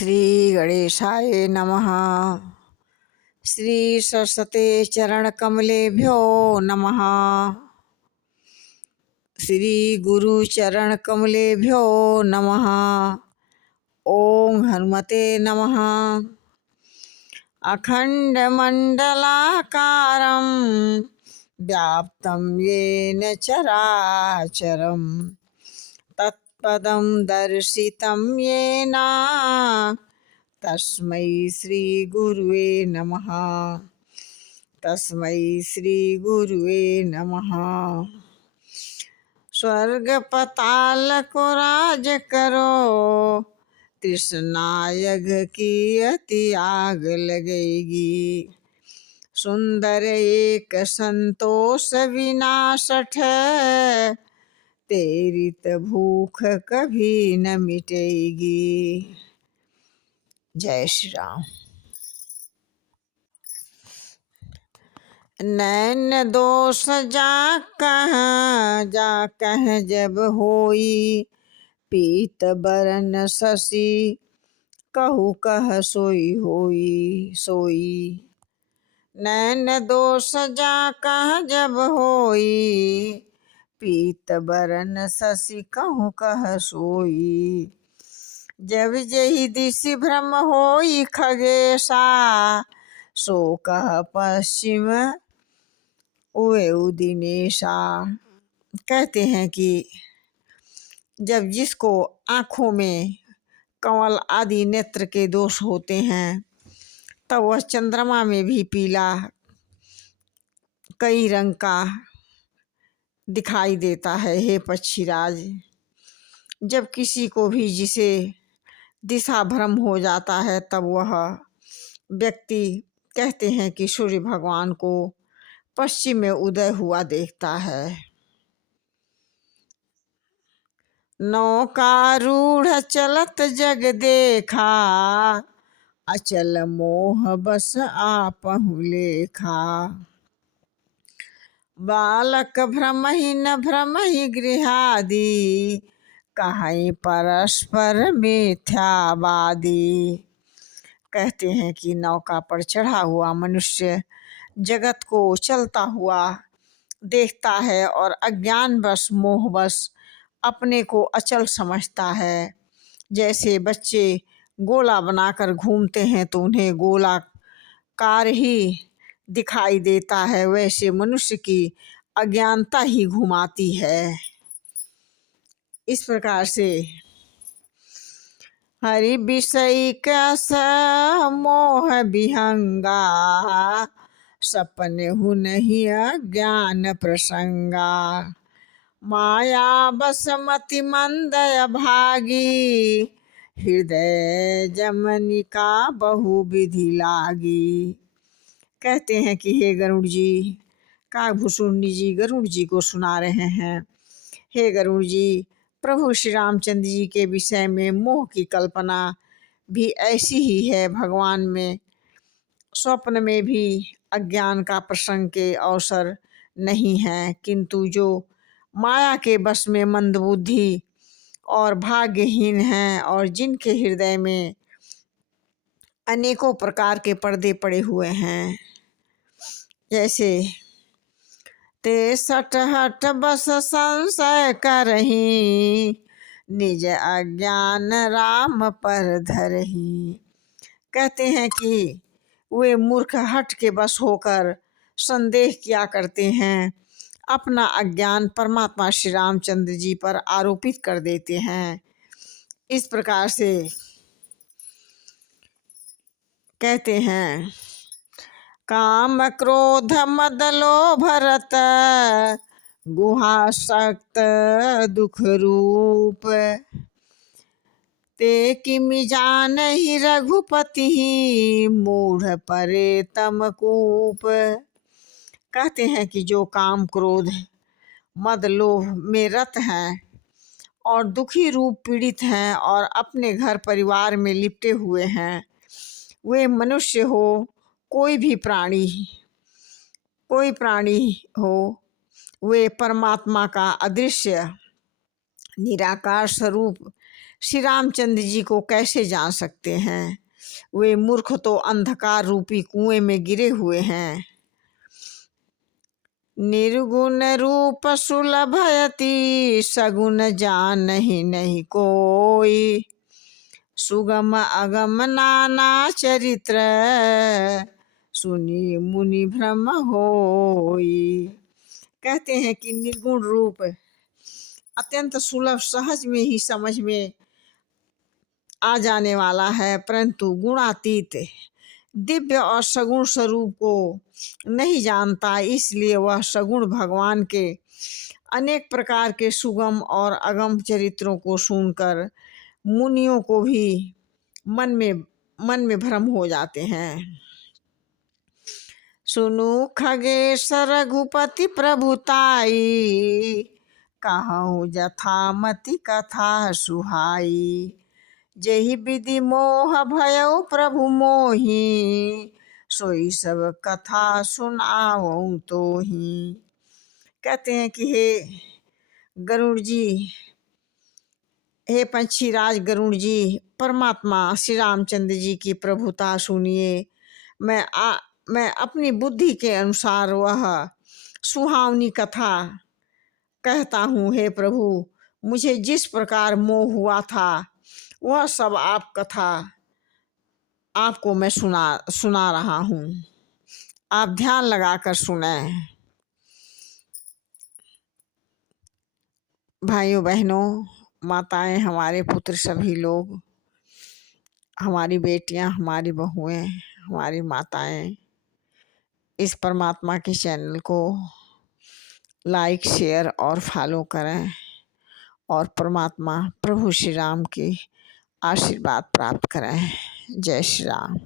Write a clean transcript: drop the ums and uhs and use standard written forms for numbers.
श्री गणेशाय नमः। श्री सरस्वते चरणकमलेभ्यो नमः। श्री गुरुचरणकमलेभ्यो नमः। ओम हनुमते नमः। अखंडमंडलाकारं व्याप्तं येन चराचरं तत्पदं दर्शितं येन तस्मै श्री गुरुवे नमः। तस्मै श्री गुरुवे नमः। स्वर्ग पताल को राज करो, तृष्णायग की अति आग लगेगी। सुंदर एक संतोष विनाशठ, तेरी तो भूख कभी न मिटेगी। जय श्री राम। नैन दोष जा कह जब होई, पीत बरन शशि कहु कह सोई होई सोई। नैन दोष जा कह जब होई, पीत बरन शशि कहु कह सोई। जब जही दिशि भ्रम होई खगेशा, सो कह पश्चिम उए दिनेशा। कहते हैं कि जब जिसको आँखों में कंवल आदि नेत्र के दोष होते हैं, तब वह चंद्रमा में भी पीला कई रंग का दिखाई देता है। हे पक्षीराज, जब किसी को भी जिसे दिशा भ्रम हो जाता है, तब वह व्यक्ति कहते हैं कि सूर्य भगवान को पश्चिम में उदय हुआ देखता है। नौकारूढ़ चलत जग देखा, अचल मोह बस आपहु लेखा। बालक भ्रमहि न भ्रमहि गृहादि, कहीं परस्पर मिथ्यावादी। कहते हैं कि नौका पर चढ़ा हुआ मनुष्य जगत को चलता हुआ देखता है और अज्ञानवश मोहवश अपने को अचल समझता है। जैसे बच्चे गोला बनाकर घूमते हैं तो उन्हें गोलाकार ही दिखाई देता है, वैसे मनुष्य की अज्ञानता ही घुमाती है। इस प्रकार से हरि विषय का मोह विहंगा, सपने हु नहीं अज्ञान प्रसंगा। माया बसमति मंद भागी, हृदय जमनिका बहु विधि लागी। कहते हैं कि हे गरुड़ जी, काकभूषुंडी जी गरुड़ जी को सुना रहे हैं। हे गरुड़ जी, प्रभु श्री रामचंद्र जी के विषय में मोह की कल्पना भी ऐसी ही है। भगवान में स्वप्न में भी अज्ञान का प्रसंग के अवसर नहीं है, किंतु जो माया के बस में मंदबुद्धि और भाग्यहीन हैं और जिनके हृदय में अनेकों प्रकार के पर्दे पड़े हुए हैं, जैसे ते सटहट बस संशय करही, निज अज्ञान राम पर धरही। कहते हैं कि वे मूर्ख हट के बस होकर संदेह किया करते हैं, अपना अज्ञान परमात्मा श्री रामचंद्र जी पर आरोपित कर देते हैं। इस प्रकार से कहते हैं, काम क्रोध मद लोभ रत, गुहा सक्त दुख रूप। ते किमि जानहि रघुपति, मूढ़ परे तमकूप। कहते हैं कि जो काम क्रोध मद लोभ में रत हैं और दुखी रूप पीड़ित हैं और अपने घर परिवार में लिपटे हुए हैं, वे मनुष्य हो कोई प्राणी हो, वे परमात्मा का अदृश्य निराकार स्वरूप श्री रामचंद्र जी को कैसे जान सकते हैं? वे मूर्ख तो अंधकार रूपी कुएं में गिरे हुए हैं। निर्गुण रूप सुलभयति सगुण जान ही नहीं कोई। सुगम अगम नाना चरित्र सुनी मुनि भ्रम होई। कहते हैं कि निर्गुण रूप अत्यंत सुलभ सहज में ही समझ में आ जाने वाला है, परंतु गुणातीत दिव्य और सगुण स्वरूप को नहीं जानता। इसलिए वह सगुण भगवान के अनेक प्रकार के सुगम और अगम चरित्रों को सुनकर मुनियों को भी मन में भ्रम हो जाते हैं। सुनु खगेश रघुपति प्रभुताई कहूँ जथामति कथा सुहाई। जेहि विधि मोह भयउ प्रभु मोहि सोई सब कथा सुनाऊं तोहि। कहते हैं कि हे गरुड़ जी, हे पंछी राज गरुड़ जी, परमात्मा श्री रामचंद्र जी की प्रभुता सुनिए। मैं अपनी बुद्धि के अनुसार वह सुहावनी कथा कहता हूँ। हे प्रभु, मुझे जिस प्रकार मोह हुआ था वह सब आप कथा आपको मैं सुना रहा हूँ। आप ध्यान लगाकर सुने। भाइयों बहनों, माताएं, हमारे पुत्र, सभी लोग, हमारी बेटियां, हमारी बहुएं, हमारी माताएं, इस परमात्मा के चैनल को लाइक, शेयर और फॉलो करें और परमात्मा प्रभु श्री राम की आशीर्वाद प्राप्त करें। जय श्री राम।